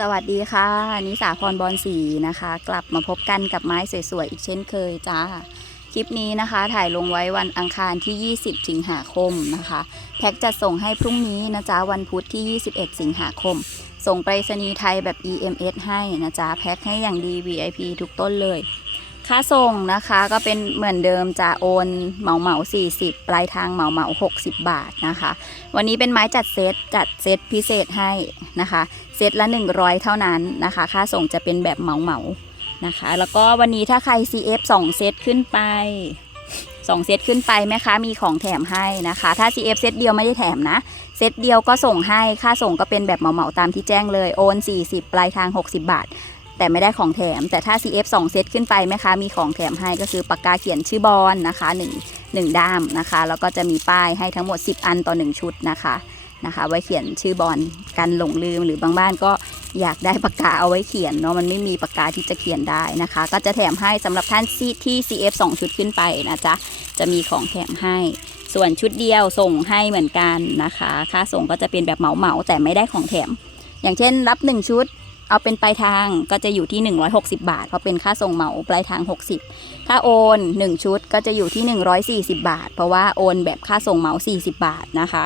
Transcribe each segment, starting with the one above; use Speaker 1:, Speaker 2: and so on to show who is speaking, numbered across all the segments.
Speaker 1: สวัสดีค่ะนิสาพรบอลสีนะคะ กลับมาพบกันกับไม้สวยๆอีกเช่นเคยจ้า คลิปนี้นะคะ ถ่ายลงไว้วันอังคารที่ 20 สิงหาคมนะคะ แพ็กจะส่งให้พรุ่งนี้นะจ๊ะวันพุธที่ 21 สิงหาคม ส่งไปรษณีย์ไทยแบบ EMS ให้นะจ๊ะแพ็กให้อย่างดี VIP ทุกต้นเลย ค่าส่งนะคะก็เป็นเหมือนเดิมจะโอนเหมาเหมา40 ปลายทางเหมาเหมา60 บาทนะคะ วันนี้เป็นไม้จัดเซตจัดเซตพิเศษให้นะคะ เซตละ 100 เท่านั้นนะคะ ค่าส่งจะเป็นแบบเหมาเหมานะคะ แล้วก็วันนี้ถ้าใคร CF 2 เซตขึ้นไป 2 เซตขึ้นไปแม่ค้ามีของแถมให้นะคะ ถ้า CF เซตเดียวไม่ได้แถมนะ เซตเดียวก็ส่งให้ค่าส่งก็เป็นแบบเหมาเหมาตามที่แจ้งเลยโอน 40 ปลายทาง 60 บาท แต่ไม่ได้ของแถม แต่ถ้า CF 2 เซตขึ้นไปแม่ค้ามีของแถมให้ก็คือปากกาเขียนชื่อบอลนะคะ1 1ด้ามนะคะ แล้วก็จะมีป้ายให้ทั้งหมด 10 อันต่อ 1 ชุดนะคะนะคะ ไว้เขียนชื่อบอลกันหลงลืมหรือบางบ้านก็อยากได้ปากกาเอาไว้เขียนเนาะมันไม่มีปากกาที่จะเขียนได้นะคะ ก็จะแถมให้สำหรับท่านที่ CF 2 ชุดขึ้นไปนะจ๊ะจะมีของแถมให้ ส่วนชุดเดียวส่งให้เหมือนกันนะคะ ค่าส่งก็จะเป็นแบบเหมาเหมาแต่ไม่ได้ของแถม อย่างเช่นรับ 1 ชุด เอาเป็นปลายทางก็จะอยู่ที่ 160 บาท เพราะเป็นค่าส่งเหมาปลายทาง 60 ถ้าโอน 1 ชุดก็จะอยู่ที่ 140 บาท เพราะว่าโอนแบบค่าส่งเหมา 40 บาทนะคะ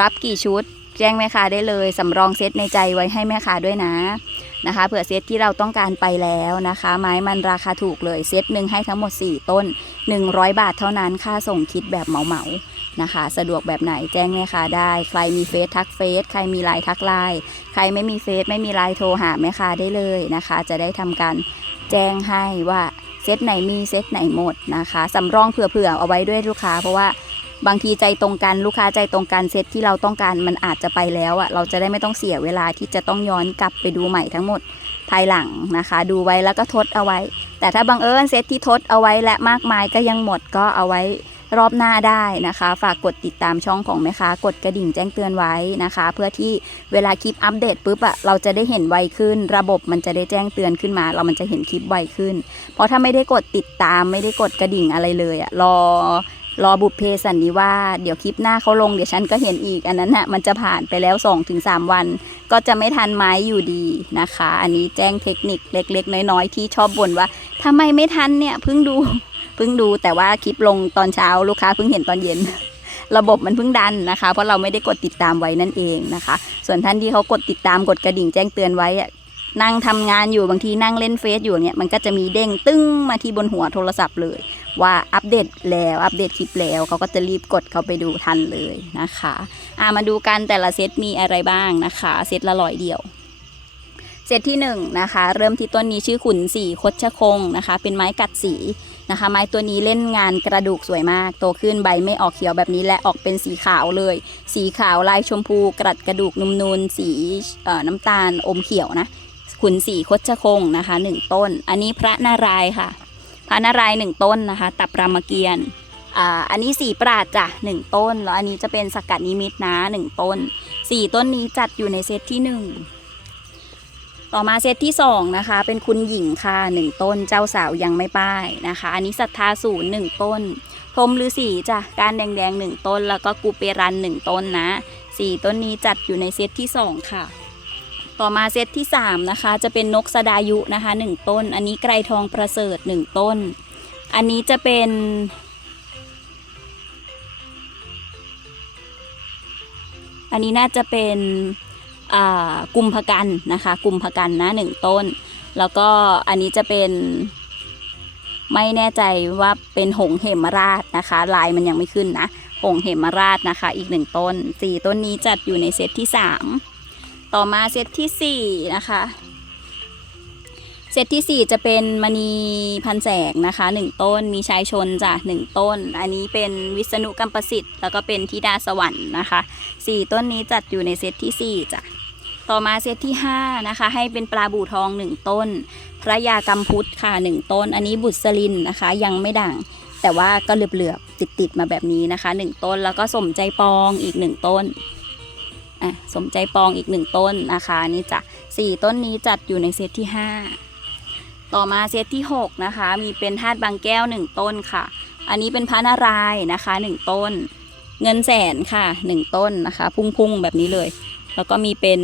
Speaker 1: รับกี่ชุดแจ้งแม่ค้าได้เลยสำรองเซตในใจไว้ให้แม่ค้าด้วยนะนะคะเผื่อเซตที่เราต้องการไปแล้วนะคะ ไม้มันราคาถูกเลยเซตหนึ่งให้ทั้งหมด 4 ต้น 100 บาทเท่านั้นค่าส่งคิดแบบเหมาๆ นะคะ สะดวกแบบไหนแจ้งแม่ค้าได้ ใครมีเฟซทักเฟซใครมีไลน์ทักไลน์ใครไม่มีเฟซไม่มีไลน์โทรหาแม่ค้าได้เลยนะคะ จะได้ทำการแจ้งให้ว่าเซตไหนมีเซตไหนหมดนะคะสำรองเผื่อๆเอาไว้ด้วยลูกค้า เพราะว่าบางทีใจตรงกันลูกค้าใจตรงกันเซตที่เราต้องการมันอาจจะไปแล้วอะ่ะเราจะได้ไม่ต้องเสียเวลาที่จะต้องย้อนกลับไปดูใหม่ทั้งหมดภายหลังนะคะ ดูไว้แล้วก็ทดเอาไว้ แต่ถ้าบังเอิญเซตที่ทดเอาไว้และมากมายก็ยังหมดก็เอาไว้ รอบหน้าได้นะคะ ฝากกดติดตามช่องของแม่ค้ากดกระดิ่งแจ้งเตือนไว้นะคะ เพื่อที่เวลาคลิปอัปเดตปุ๊บอะเราจะได้เห็นไวขึ้น ระบบมันจะได้แจ้งเตือนขึ้นมา เรามันจะเห็นคลิปไวขึ้น เพราะถ้าไม่ได้กดติดตามไม่ได้กดกระดิ่งอะไรเลยอะรอรอบุพเพสันนิวาสเดี๋ยวคลิปหน้าเขาลงเดี๋ยวฉันก็เห็นอีกอันนั้นน่ะมันจะผ่านไปแล้ว 2-3 วัน ก็จะไม่ทันไม้อยู่ดีนะคะ อันนี้แจ้งเทคนิคเล็ก ๆ น้อย ๆ ที่ชอบบ่นว่าทำไมไม่ทันเนี่ยเพิ่งดู พิ่งดูแต่ว่าคลิปลงตอนเช้าลูกค้าเพิ่งเห็นตอนเย็น ระบบมันเพิ่งดันนะคะ เพราะเราไม่ได้กดติดตามไว้นั่นเองนะคะ ส่วนท่านที่เขากดติดตามกดกระดิ่งแจ้งเตือนไว้อะนั่งทำงานอยู่บางทีนั่งเล่นเฟซอยู่เนี่ยมันก็จะมีเด้งตึ้งมาที่บนหัวโทรศัพท์เลย ว่าอัปเดตแล้วอัปเดตคลิปแล้วเขาก็จะรีบกดเข้าไปดูทันเลยนะคะอ่ามาดูกันแต่ละเซตมีอะไรบ้างนะคะเซตละร้อยเดียวเซตที่หนึ่งนะคะเริ่มที่ต้นนี้ชื่อขุนสีคดชะคงนะคะ เป็นไม้กัดสี นะคะ ไม้ตัวนี้เล่นงานกระดูกสวยมาก โตขึ้นใบไม่ออกเขียวแบบนี้และออกเป็นสีขาวเลย สีขาวลายชมพูกรัดกระดูกนุ่มนูนสีน้ำตาลอมเขียวนะขุนสีคดชะคงนะคะหนึ่งต้น อันนี้พระนารายค่ะ พระนารายหนึ่งต้นนะคะ ตับรามเกียรติอันนี้สีปราดจ้ะหนึ่งต้น แล้วอันนี้จะเป็นสกัดนิมิตนะหนึ่งต้นสี่ต้นนี้จัดอยู่ในเซตที่หนึ่ง ต่อมาเซตที่สองนะคะ เป็นคุณหญิงค่ะหนึ่งต้นเจ้าสาวยังไม่ป้ายนะคะ อันนี้ศรัทธาศูนย์หนึ่งต้นพรมฤาษีจ้ะการแดงๆหนึ่งต้น แล้วก็กูเปรันหนึ่งต้นนะสี่ต้นนี้จัดอยู่ในเซตที่สองค่ะ ต่อมาเซตที่ 3 นะคะ จะเป็นนกสดายุนะคะ 1 ต้น อันนี้ไกรทองประเสริฐ 1 ต้น อันนี้จะเป็นอันนี้น่าจะเป็น กุมภกันนะคะกุมภกันนะหนึ่งต้น แล้วก็อันนี้จะเป็น ไม่แน่ใจว่าเป็นหงเหมราชนะคะ ลายมันยังไม่ขึ้นนะหงเหมราชนะคะ อีกหนึ่งต้นสี่ต้นนี้จัดอยู่ในเซตที่สามต่อมาเซตที่4นะคะเซตที่ 4 จะเป็นมณีพันแสงนะคะ 1 ต้นมีชายชนจ้ะ1ต้น อันนี้เป็นวิษณุกัมปสิทธิ์แล้วก็เป็นธิดาสวรรค์นะคะ 4 ต้นนี้จัดอยู่ในเซตที่ 4จ้ะ ต่อมาเซตที่ 5 นะคะ ให้เป็นปลาบู่ทอง 1 ต้น พระยากัมพุทธค่ะ 1 ต้น อันนี้บุษลินนะคะ ยังไม่ด่าง แต่ว่าก็เหลือบๆติดๆมาแบบนี้นะคะ 1 ต้นแล้วก็สมใจปองอีก 1 ต้นอะสมใจปองอีกหนึ่งต้นนะคะนี่จ้ะสี่ต้นนี้จัดอยู่ในเซตที่ห้าต่อมาเซตที่หกนะคะ มีเป็นธาตุบางแก้วหนึ่งต้นค่ะ อันนี้เป็นพระนารายณ์นะคะหนึ่งต้น เงินแสนค่ะหนึ่งต้นนะคะ พุ่งๆแบบนี้เลยแล้วก็มีเป็น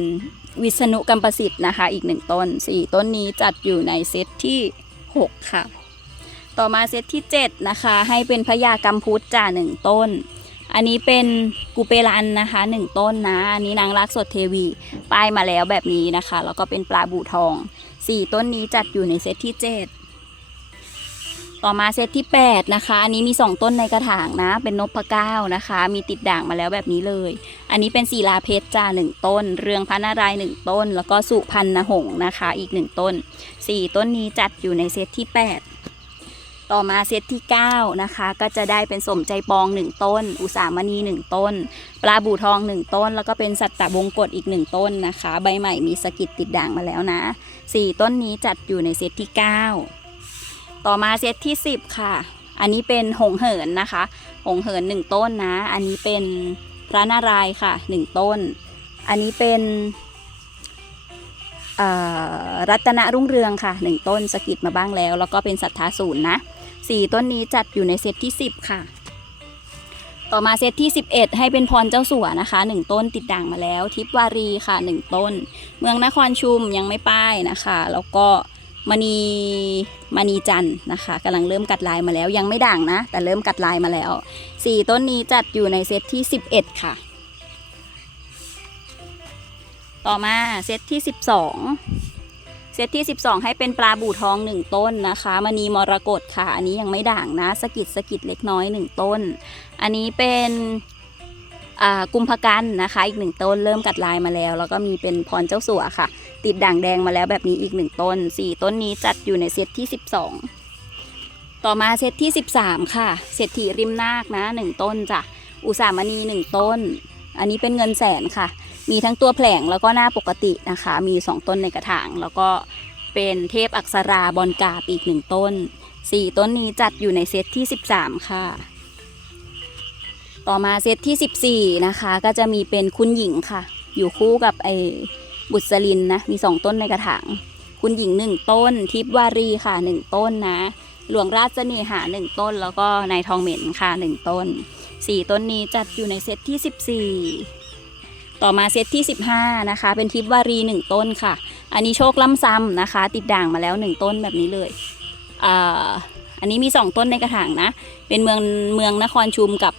Speaker 1: วิษณุกัมปสิทธิ์นะคะ อีกหนึ่งต้นสี่ต้นนี้จัดอยู่ในเซตที่ 6 ค่ะ ต่อมาเซตที่ 7 นะคะ ให้เป็นพญากัมพุทธจ่าหนึ่งต้น อันนี้เป็นกูเปรันนะคะหนึ่งต้นนะ อันนี้นางรักสดเทวีป้ายมาแล้วแบบนี้นะคะ แล้วก็เป็นปลาบูทองสี่ต้นนี้จัดอยู่ในเซตที่ 7 ต่อมาเซตที่ 8 นะคะ อันนี้มี 2 ต้นในกระถางนะ เป็นนพเก้านะคะ มีติดด่างมาแล้วแบบนี้เลย อันนี้เป็นศิลาเพชรจ้าหนึ่งต้น เรืองพระนารายณ์หนึ่งต้น แล้วก็สุพรรณหงส์นะคะ อีกหนึ่งต้นสี่ต้นนี้จัดอยู่ในเซตที่ 8ต่อมาเซตที่ 9 นะคะ ก็จะได้เป็นสมใจปอง 1 ต้น อุสามณี 1 ต้น ปลาบูทอง 1 ต้น แล้วก็เป็นสัตตบงกฎอีก 1 ต้นนะคะ ใบใหม่มีสกิดติดด่างมาแล้วนะ 4 ต้นนี้จัดอยู่ในเซตที่ 9 ต่อมาเซตที่ 10 ค่ะ อันนี้เป็นหงเหินนะคะ หงเหิน 1 ต้นนะ อันนี้เป็นพระนารายค่ะ 1 ต้น อันนี้เป็นรัตนรุ่งเรืองค่ะ 1 ต้นสกิดมาบ้างแล้ว แล้วก็เป็นศรัทธาศูนย์นะ4ต้นนี้จัดอยู่ในเซตที่ 10 ค่ะ ต่อมาเซตที่ 11 ให้เป็นพรเจ้าสัวนะคะ 1 ต้นติดด่างมาแล้ว ทิพวารีค่ะ 1 ต้น เมืองนครชุมยังไม่ป้ายนะคะ แล้วก็ มณีมณีจันนะคะกำลังเริ่มกัดลายมาแล้วยังไม่ด่างนะ แต่เริ่มกัดลายมาแล้ว 4 ต้นนี้จัดอยู่ในเซตที่ 11 ค่ะ ต่อมาเซตที่ 12เซตที่ 12 ให้เป็นปลาบู่ทอง 1 ต้นนะคะมณีมรกตค่ะ อันนี้ยังไม่ด่างนะสะกิดสะกิดเล็กน้อย 1 ต้น อันนี้เป็นอ่ากุมภกันนะคะ อีกหนึ่งต้นเริ่มกัดลายมาแล้ว แล้วก็มีเป็นพรเจ้าสัวค่ะ ติดด่างแดงมาแล้วแบบนี้อีกหนึ่งต้น4ต้นนี้จัดอยู่ในเซตที่12ต่อมาเซตที่13ค่ะเศรษฐีริมนาคนะ1ต้นจ้ะอุสามณี1ต้น อันนี้เป็นเงินแสนค่ะ มีทั้งตัวแผลงแล้วก็หน้าปกตินะคะ มี2ต้นในกระถาง แล้วก็เป็นเทพอักษราบอลกาบอีก1ต้น4ต้นนี้จัดอยู่ในเซตที่13ค่ะต่อมาเซตที่ 14 นะคะ ก็จะมีเป็นคุณหญิงค่ะ อยู่คู่กับไอ บุษลินนะ มี2ต้นในกระถาง คุณหญิง1ต้น ทิพวารีค่ะ1ต้นนะ หลวงราชเสน่หา1ต้น แล้วก็นายทองเหม็นค่ะ1ต้น4ต้นนี้จัดอยู่ในเซตที่14ต่อมาเซตที่ 15 นะคะ เป็นทิพวารี 1 ต้นค่ะ อันนี้โชคล่ำซ้ำนะคะ ติดด่างมาแล้ว 1 ต้นแบบนี้เลยอ่าอันนี้มี 2 ต้นในกระถางนะ เป็นเมืองเมืองนครชุมกับ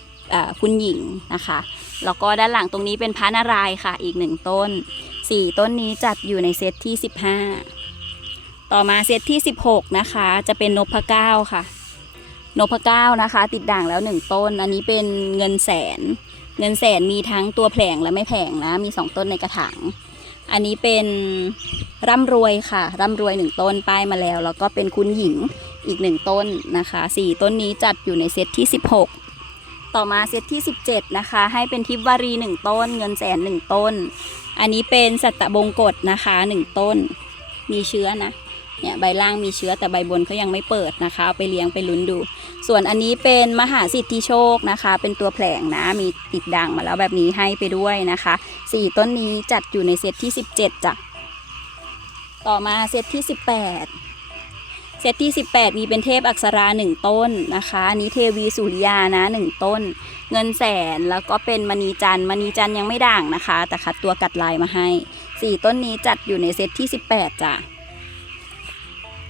Speaker 1: คุณหญิงนะคะ แล้วก็ด้านหลังตรงนี้เป็นพระนารายค่ะอีก 1 ต้น 4 ต้นนี้จัดอยู่ในเซตที่ 15 ต่อมาเซตที่ 16 นะคะ จะเป็นนพเก้าค่ะ นพเก้านะคะ ติดด่างแล้ว 1 ต้น อันนี้เป็นเงินแสน เงินแสนมีทั้งตัวแผลงและไม่แผลงนะ มี 2 ต้นในกระถาง อันนี้เป็นร่ำรวยค่ะ ร่ำรวย 1 ต้นป้ายมาแล้ว แล้วก็เป็นคุณหญิงอีก 1 ต้นนะคะ 4 ต้นนี้จัดอยู่ในเซตที่ 16ต่อมาเซตที่ 17 นะคะ ให้เป็นทิพวารี 1 ต้น เงินแสน 1 ต้น อันนี้เป็นสัตตบงกฎนะคะ1ต้น มีเชื้อนะเนี่ยใบล่างมีเชื้อแต่ใบบนเขายังไม่เปิดนะคะเอาไปเลี้ยงไปลุ้นดู ส่วนอันนี้เป็นมหาสิทธิโชคนะคะ เป็นตัวแผลงนะมีติดด่างมาแล้วแบบนี้ให้ไปด้วยนะคะสี่ต้นนี้จัดอยู่ในเซตที่ 17จ้ะต่อมาเซตที่ 18 เซตที่ 18 มีเป็นเทพอักษราหนึ่งต้นนะคะอันนี้เทวีสุริยานะหนึ่งต้น เงินแสนแล้วก็เป็นมณีจันทร์มณีจันทร์ยังไม่ด่างนะคะ แต่คัดตัวกัดลายมาให้สี่ต้นนี้จัดอยู่ในเซตที่ 18จ้ะ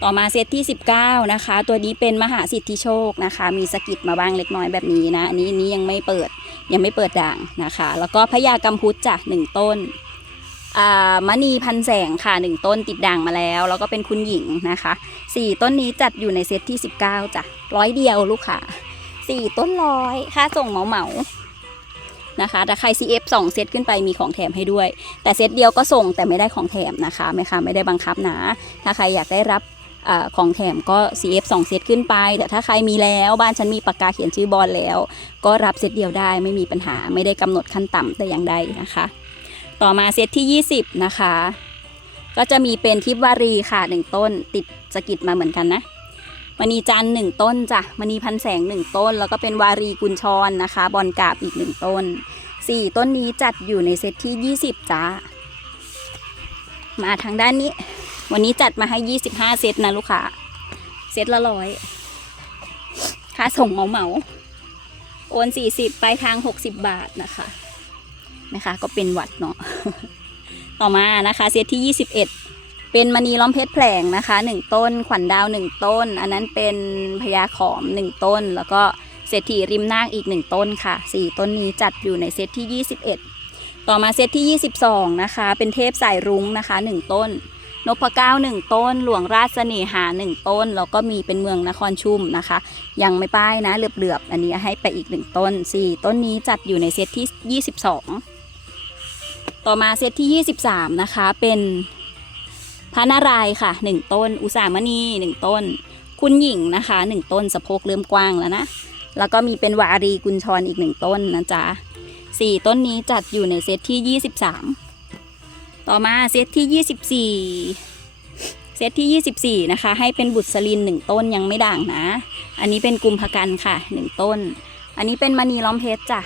Speaker 1: ต่อมาเซตที่ 19 นะคะ ตัวนี้เป็นมหาสิทธิโชคนะคะ มีสกิดมาบ้างเล็กน้อยแบบนี้นะอันนี้นี้ยังไม่เปิดยังไม่เปิดด่างนะคะ แล้วก็พญากัมพุทธจ้ะหนึ่งต้นมณีพันแสงค่ะหนึ่งต้นติดด่างมาแล้ว แล้วก็เป็นคุณหญิงนะคะสี่ต้นนี้จัดอยู่ในเซตที่ 19จ้ะร้อยเดียวลูกค่ะ สี่ต้นร้อยค่าส่งเหมาเหมานะคะแต่ใคร CF 2 เซตขึ้นไปมีของแถมให้ด้วย แต่เซตเดียวก็ส่งแต่ไม่ได้ของแถมนะคะแม่ค้าไม่ได้บังคับนะ ถ้าใครอยากได้รับอของแถมก็ CF 2 เซตขึ้นไป แต่ถ้าใครมีแล้วบ้านฉันมีปากกาเขียนชื่อบอลแล้ว ก็รับเซตเดียวได้ไม่มีปัญหาไม่ได้กำหนดขั้นต่ำแต่อย่างใดนะคะ ต่อมาเซตที่ 20 นะคะ ก็จะมีเป็นทิพวารีค่ะหนึ่งต้นติดสกิดมาเหมือนกันนะ มณีจันหนึ่งต้นจ้ะมณีพันแสงหนึ่งต้น แล้วก็เป็นวารีกุญชรนนะคะ บอลกาบอีกหนึ่งต้นสี่ต้นนี้จัดอยู่ในเซตที่20จ้ามาทางด้านนี้ วันนี้จัดมาให้25เซตนะลูกค้าเซตละร้อยค่าส่งเหมาเหมาโอน40ปลายทาง60บาทนะคะนะคะ ก็เป็นวัดเนาะต่อมานะคะ เซตที่21เเป็นมณีล้อมเพชรแผลงนะคะ1ต้น ขวัญดาว1ต้น อันนั้นเป็นพญาขอม1ต้น แล้วก็เศรษฐีริมนาคอีก1ต้นค่ะ4ต้นนี้จัดอยู่ในเซตที่ 21 ต่อมาเซตที่ 22 นะคะ เป็นเทพสายรุ้งนะคะ 1 ต้นนพเก้าหนึ่งต้น หลวงราชเสน่หาหนึ่งต้น แล้วก็มีเป็นเมืองนครชุมนะคะ ยังไม่ป้ายนะเหลือบๆ อันนี้ให้ไปอีกหนึ่งต้น4ต้นนี้จัดอยู่ในเซตที่ 22 ต่อมาเซตที่ 23 นะคะ เป็น ระนารายค่ะ 1 ต้น อุสามณี 1 ต้น คุณหญิงนะคะ 1 ต้นสะโพกเริ่มกว้างแล้วนะ แล้วก็มีเป็นวารีกุญชรอีก 1 ต้นนะจ๊ะ4ต้นนี้จัดอยู่ในเซตที่ 23 ต่อมาเซตที่ 24 เซตที่ 24 นะคะ ให้เป็นบุษลิน 1 ต้นยังไม่ด่างนะ อันนี้เป็นกุมภกันค่ะ 1 ต้น อันนี้เป็นมณีล้อมเพชรจ้ะ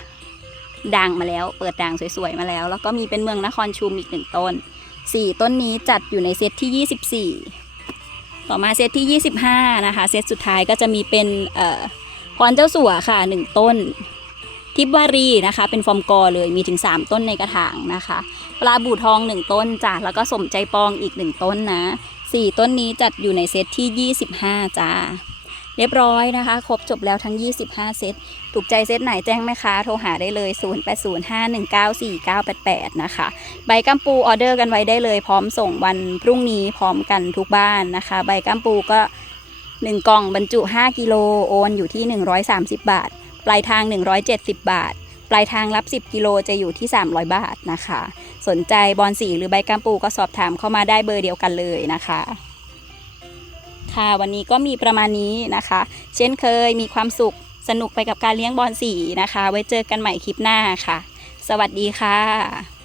Speaker 1: ด่างมาแล้ว เปิดด่างสวยๆมาแล้ว แล้วก็มีเป็นเมืองนครชุมอีก1ต้น 4 ต้นนี้จัดอยู่ในเซตที่ 24 ต่อมาเซตที่ 25 นะคะ เซตสุดท้ายก็จะมีเป็นเอ่อพรเจ้าสัวค่ะ 1 ต้น ทิพวารีนะคะ เป็นฟอร์มกอเลยมีถึง 3 ต้นในกระถางนะคะ ปลาบูทอง 1 ต้นจ้ะแล้วก็สมใจปองอีก 1 ต้นนะ 4 ต้นนี้จัดอยู่ในเซตที่ 25 จ้า เรียบร้อยนะคะ ครบจบแล้วทั้ง 25 เซต ถูกใจเซตไหนแจ้งแม่ค้าโทรหาได้เลย 0805194988 นะคะ ใบกัมปูออเดอร์กันไว้ได้เลย พร้อมส่งวันพรุ่งนี้พร้อมกันทุกบ้านนะคะ ใบกัมปูก็ 1 กล่องบรรจุ 5 กิโลโอนอยู่ที่ 130 บาท ปลายทาง 170 บาท ปลายทางรับ 10 กิโลจะอยู่ที่ 300 บาทนะคะ สนใจบอลสีหรือใบกัมปูก็สอบถามเข้ามาได้เบอร์เดียวกันเลยนะคะ ค่ะ วันนี้ก็มีประมาณนี้นะคะ เช่นเคยมีความสุขสนุกไปกับการเลี้ยงบอลสีนะคะ ไว้เจอกันใหม่คลิปหน้าค่ะ สวัสดีค่ะ